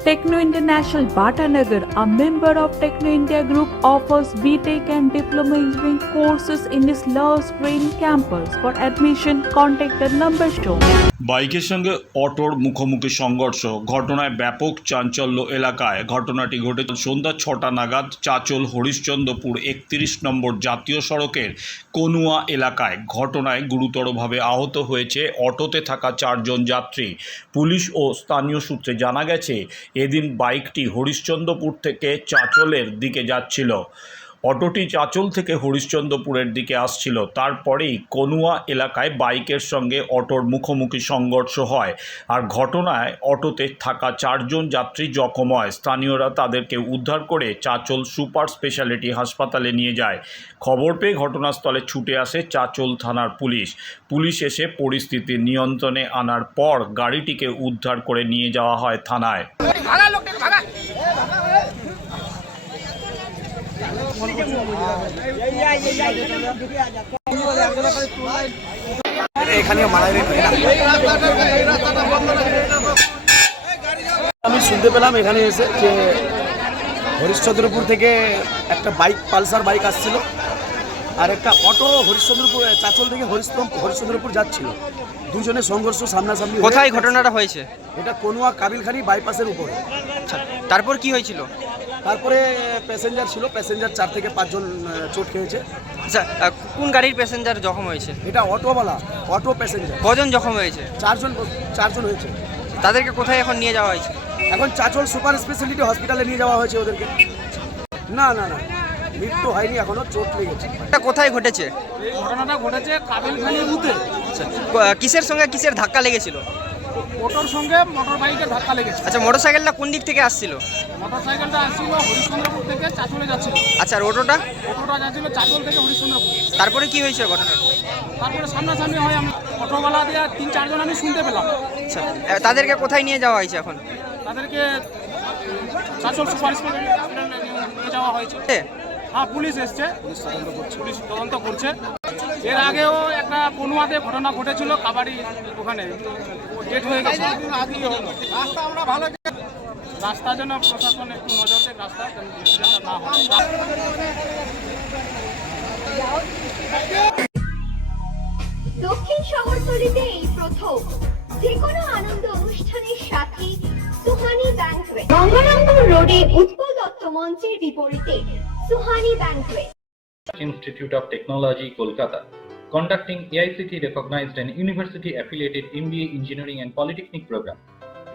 Techno International Bhatanagar, a member of Techno India Group, offers BTEC and Diploma Engineering courses in its Love Green campus. For admission, contact the number shown. বাইকের সঙ্গে অটোর মুখোমুখি সংঘর্ষ ঘটনায় ব্যাপক চাঞ্চল্য এলাকায় ঘটনাটি ঘটেছে সন্ধ্যা ছটা নাগাদ চাচল হরিশ্চন্দ্রপুর একত্রিশ নম্বর জাতীয় সড়কের কনুয়া এলাকায় ঘটনায় গুরুতরভাবে আহত হয়েছে অটোতে থাকা চারজন যাত্রী পুলিশ ও স্থানীয় সূত্রে জানা গেছে এদিন বাইকটি হরিশ্চন্দ্রপুর থেকে চাচলের দিকে যাচ্ছিল। অটোটি চাচল থেকে হরিশ্চন্দ্রপুরের দিকে আসছিল। তারপরেই কনুয়া এলাকায় বাইকের সঙ্গে অটোর মুখোমুখি সংঘর্ষ হয় আর ঘটনায় অটোতে থাকা চারজন যাত্রী জখম হয়। স্থানীয়রা তাদেরকে উদ্ধার করে চাচল সুপার স্পেশালিটি হাসপাতালে নিয়ে যায়। খবর পেয়ে ঘটনাস্থলে ছুটে আসে চাচল থানার পুলিশ। পুলিশ এসে পরিস্থিতি নিয়ন্ত্রণে আনার পর গাড়িটিকে উদ্ধার করে নিয়ে যাওয়া হয় থানায়। এখানে আমি শুনতে পেলাম এখানে এসে যে হরিশ্চন্দ্রপুর থেকে একটা বাইক পালসার বাইক আসছিল আর একটা অটো হরিশ্চন্দ্রপুর চাচল থেকে হরিশ্চন্দ্র হরিশ্চন্দ্রপুর যাচ্ছিল। দুজনে সংঘর্ষ সামনাসামনি কোথায় ঘটনাটা হয়েছে? এটা কনুয়া কাবিলখানি বাইপাসের উপরে। আচ্ছা তারপর কি হয়েছিল? তারপরে প্যাসেঞ্জার ছিল প্যাসেঞ্জার চার থেকে পাঁচজন চোট খেয়েছে। আচ্ছা কোন গাড়ির প্যাসেঞ্জার জখম হয়েছে? এটা অটোওয়ালা অটো প্যাসেঞ্জার। কজন জখম হয়েছে? চারজন চারজন হয়েছে। তাদেরকে কোথায় এখন নিয়ে যাওয়া হয়েছে? এখন চাচল সুপার স্পেশালিটি হসপিটালে নিয়ে যাওয়া হয়েছে ওদেরকে। না না না মৃত্যু হয়নি এখনও চোট লেগেছে। এটা কোথায় ঘটেছে? ঘটনাটা ঘটেছে কাবিলখানি বুথে। আচ্ছা কিসের সঙ্গে কিসের ধাক্কা লেগেছিল? অটোর সঙ্গে মোটর বাইকের ধাক্কা লেগেছে। আচ্ছা মোটর সাইকেলটা কোন দিক থেকে আসছিল? মোটর সাইকেলটা আসছিল হরিশ্চন্দ্রপুর থেকে চাচলে যাচ্ছিল। আচ্ছা আর অটোটা? অটোটা যাচ্ছিল চাচল থেকে হরিশ্চন্দ্রপুর। তারপরে কি হয়েছে ঘটনা? তারপরে সামনাসামনি হয় আমি অটোওয়ালা দিয়ে তিন চারজন আমি শুনতে পেলাম। আচ্ছা তাদেরকে কোথায় নিয়ে যাওয়া হয়েছে এখন? তাদেরকে চাচল সুপার নিয়ে যাওয়া হয়েছে। হ্যাঁ পুলিশ এসছে। পুলিশ তদন্ত করছে। এর আগেও একটা পনুয়াতে ঘটনা ঘটেছিল কাবাডি ওখানে। ডেট হয়ে গেছে। রাস্তা আমরা ভালো রাস্তার জন্য প্রশাসন একটু নজর দেয় দক্ষিণ শহরতলিতে এই প্রথম। যে কোনো আনন্দ অনুষ্ঠানের সাথে সুহানি ব্যাংকুয়েট রোডে Utpal Dutta Suhani banquet institute of technology Kolkata Conducting AICT recognized and university affiliated MBA engineering and polytechnic program.